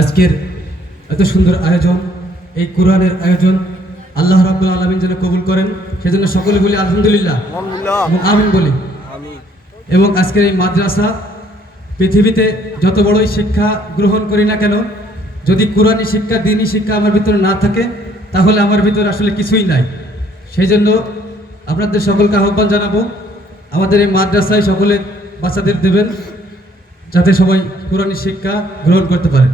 আজকের এত সুন্দর আয়োজন এই কোরআনের আয়োজন আল্লাহ রাব্বুল আলামিন যেন কবুল করেন সেজন্য সকলে বলি আলহামদুলিল্লাহ। এবং আমিন বলি। এবং আজকের এই মাদ্রাসা পৃথিবীতে যত বড়ই শিক্ষা গ্রহণ করি না কেন যদি কোরআনী শিক্ষা দিনী শিক্ষা আমার ভিতরে না থাকে তাহলে আমার ভিতরে আসলে কিছুই নাই। সেই জন্য আপনাদের সকলকে আহ্বান জানাব আমাদের এই মাদ্রাসায় সকলে বাচ্চাদের দেবেন যাতে সবাই কোরআনী শিক্ষা গ্রহণ করতে পারেন।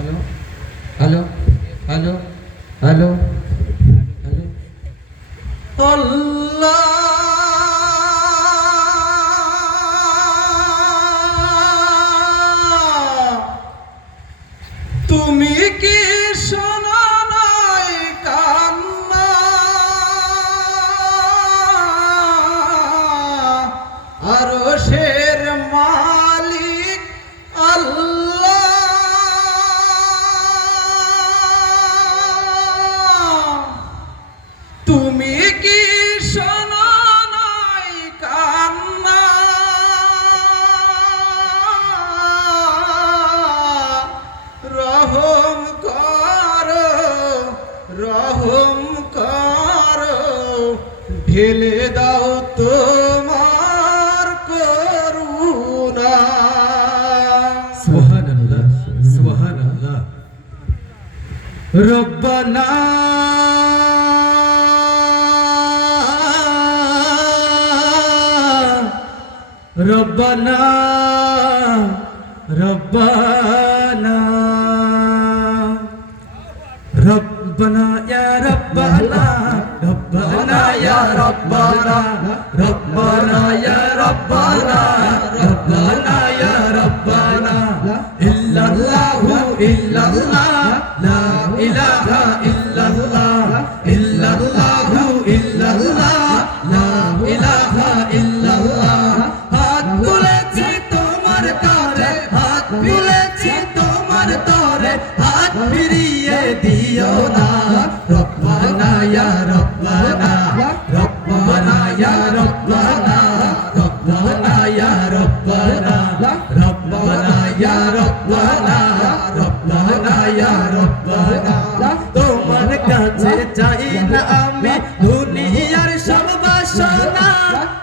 Hello hello hello hello hello তুমি কি তুমি কি শোনো নাই কান্না? রহম করো রহম করো ঢেলে দাও তোমার করুণা। সুবহানাল্লাহ সুবহানাল্লাহ। রব্বানা ربنا ربنا ربنا يا ربنا ربنا يا ربنا ربنا يا ربنا ربنا يا ربنا إلا الله إلا الله لا إله إلا الله إلا الله إلا الله তোমার কাছে চাই না। আমি দুনিয়ার সব বাসনা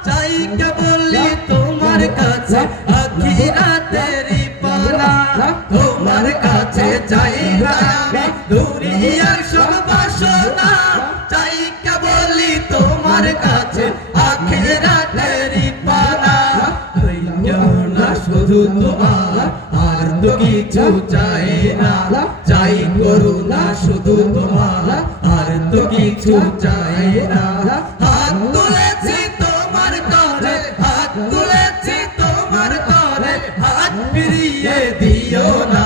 চাই কেবলি তোমার কাছে আখিরাতেরই পানা তোমার কাছে চাই না আমি দুনিয়ার সব বাসনা চাই কেবলি তোমার কাছে আখিরাতেরই পানা শুধু তোমার আর তো কিছু চাই না কিছু চাই না। হাত তুলেছি তোমার তরে হাত তুলেছি তোমার তরে হাত ফিরিয়ে দিও না।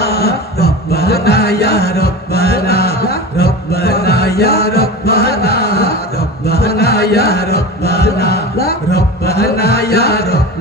রব্বানা ইয়া রব্বানা রব্বানা ইয়া রব্বানা রব্বানা ইয়া রব্বানা রব্বানা ইয়া রব্বানা।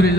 রব্বানা রব্বানা ইয়া রব্বানা আলহামদুলিল্লাহ